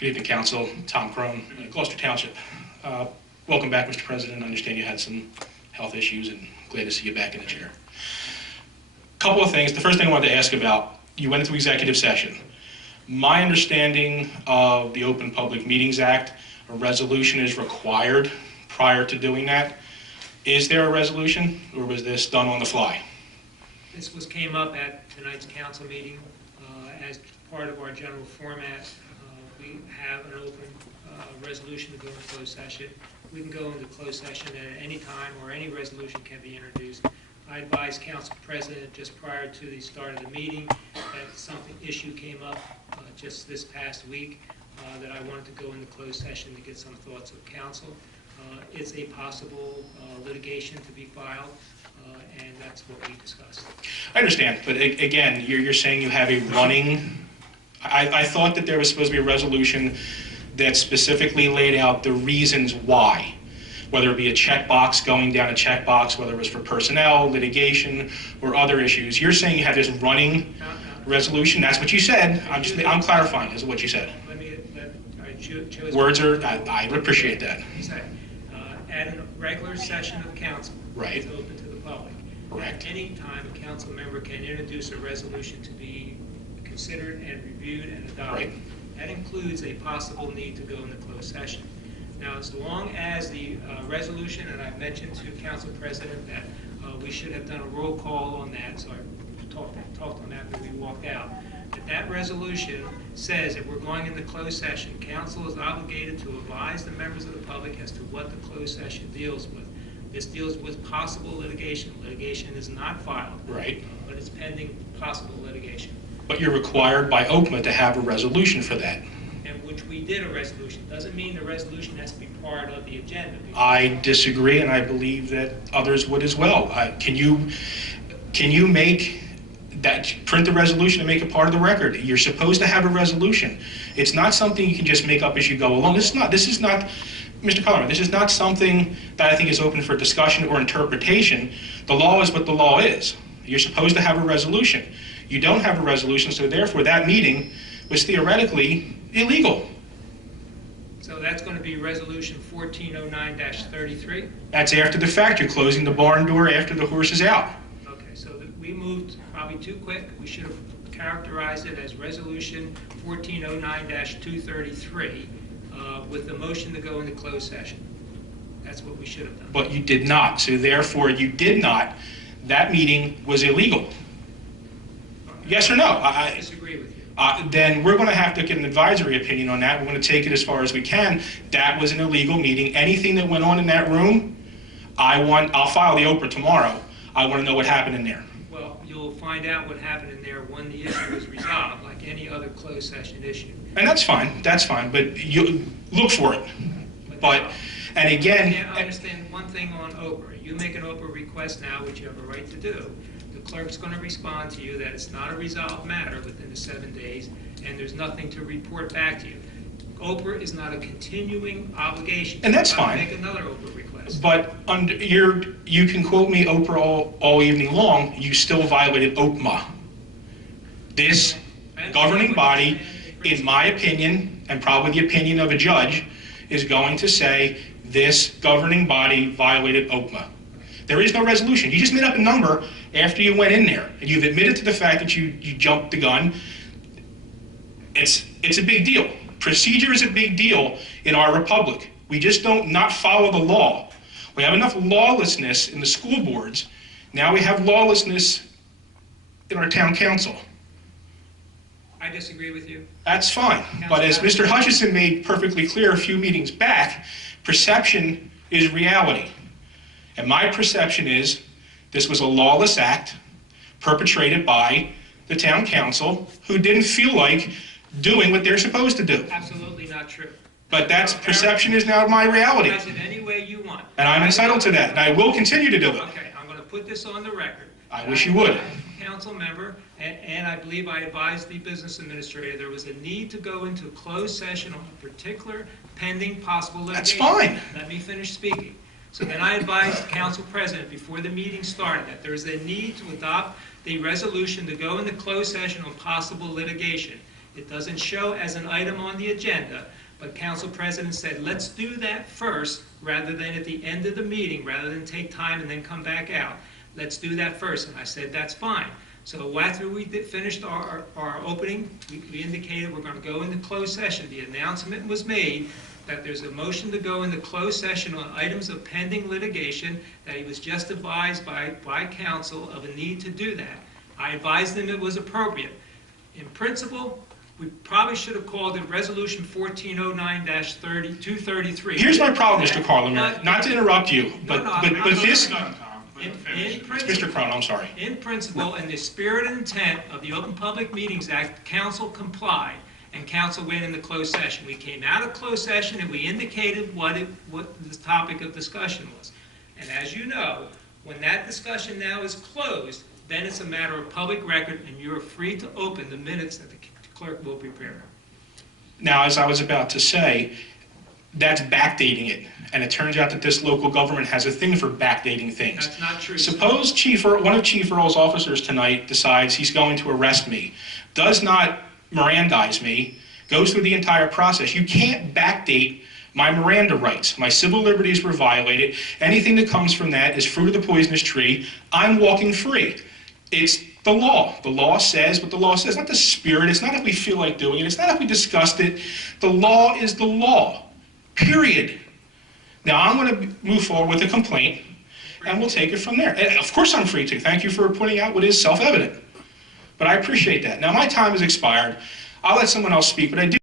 Good evening, Council. Tom Crone, Gloucester Township. Welcome back, Mr. President. I understand you had some health issues, and glad to see you back in the chair. Couple of things. The first thing I wanted to ask about, you went into executive session. My understanding of the Open Public Meetings Act, a resolution is required prior to doing that. Is there a resolution, or was this done on the fly? This came up at tonight's council meeting as part of our general format. We have an open resolution to go into closed session. We can go into closed session at any time, or any resolution can be introduced. I advised Council President just prior to the start of the meeting that issue came up just this past week that I wanted to go into closed session to get some thoughts of Council. It's a possible litigation to be filed, and that's what we discussed. I understand, but again, you're saying you have a running... I thought that there was supposed to be a resolution that specifically laid out the reasons why, whether it be a checkbox going down a checkbox, whether it was for personnel, litigation, or other issues. You're saying you have this running resolution. That's what you said. I'm clarifying is what you said. Words are, I appreciate that. At a regular session of council, right, it's open to the public. Correct. At any time, a council member can introduce a resolution to be considered and reviewed and adopted. Right. That includes a possible need to go into closed session. Now, as long as the resolution, and I've mentioned to Council President that we should have done a roll call on that, so I talked on that when we walked out. That resolution says that we're going into closed session. Council is obligated to advise the members of the public as to what the closed session deals with. This deals with possible litigation. Litigation is not filed, right, but it's pending possible litigation. But you're required by OPMA to have a resolution for that. And which we did a resolution. Doesn't mean the resolution has to be part of the agenda. I disagree, and I believe that others would as well. Can you make that, print the resolution and make it part of the record? You're supposed to have a resolution. It's not something you can just make up as you go along. This is not, Mr. Kellerman, this is not something that I think is open for discussion or interpretation. The law is what the law is. You're supposed to have a resolution. You don't have a resolution, so therefore that meeting was theoretically illegal. So that's going to be resolution 1409-33? That's after the fact. You're closing the barn door after the horse is out. Okay, so we moved probably too quick. We should have characterized it as resolution 1409-233 with the motion to go into closed session. That's what we should have done. But you did not, so therefore you did not. That meeting was illegal. Yes or no? I disagree with you. Then we're going to have to get an advisory opinion on that. We're going to take it as far as we can. That was an illegal meeting. Anything that went on in that room, I'll file the OPRA tomorrow. I want to know what happened in there. Well, you'll find out what happened in there when the issue is resolved, like any other closed session issue. And that's fine, but you look for it. And again... I understand one thing on OPRA. You make an OPRA request now, which you have a right to do. The clerk's going to respond to you that it's not a resolved matter within the 7 days, and there's nothing to report back to you. OPRA is not a continuing obligation. And that's fine. Make another OPRA request. But you can quote me OPRA all evening long. You still violated OPMA. This governing body, in my opinion, and probably the opinion of a judge, is going to say this governing body violated OPMA. There is no resolution. You just made up a number after you went in there, and you've admitted to the fact that you jumped the gun. It's a big deal. Procedure is a big deal in our republic. We just don't not follow the law. We have enough lawlessness in the school boards. Now we have lawlessness in our town council. I disagree with you. That's fine. But as Mr. Hutchison made perfectly clear a few meetings back, perception is reality. And my perception is this was a lawless act perpetrated by the town council who didn't feel like doing what they're supposed to do. Absolutely not true. But that's perception is now my reality. It any way you want. And I'm entitled to that, and I will continue to do it. Okay, I'm going to put this on the record. I wish you would. Council member, and I believe I advised the business administrator there was a need to go into a closed session on a particular pending possible litigation. That's fine. Let me finish speaking. So then I advised the council president before the meeting started that there is a need to adopt the resolution to go into closed session on possible litigation. It doesn't show as an item on the agenda, but Council President said, let's do that first, rather than at the end of the meeting, rather than take time and then come back out. Let's do that first. And I said, that's fine. So after we finished our opening, we indicated we're going to go into closed session. The announcement was made that there's a motion to go into closed session on items of pending litigation, that he was just advised by counsel of a need to do that. I advised him it was appropriate. In principle, we probably should have called it Resolution 1409-233. Here's my problem, Mr. Carlin, not to interrupt you, but this... Mr. Crone, I'm sorry. In principle, in the spirit and intent of the Open Public Meetings Act, council complied, and council went into closed session. We came out of closed session and we indicated what the topic of discussion was. And as you know, when that discussion now is closed, then it's a matter of public record, and you're free to open the minutes that the clerk will prepare. Now, as I was about to say, that's backdating it. And it turns out that this local government has a thing for backdating things. That's not true. Suppose one of Chief Earl's officers tonight decides he's going to arrest me, does not Mirandize me, goes through the entire process. You can't backdate my Miranda rights. My civil liberties were violated. Anything that comes from that is fruit of the poisonous tree. I'm walking free. It's the law. The law says what the law says, not the spirit. It's not if we feel like doing it. It's not if we discussed it. The law is the law. Period. Now, I'm going to move forward with a complaint, and we'll take it from there. And of course I'm free to. Thank you for pointing out what is self-evident. But I appreciate that. Now, my time has expired. I'll let someone else speak, but I do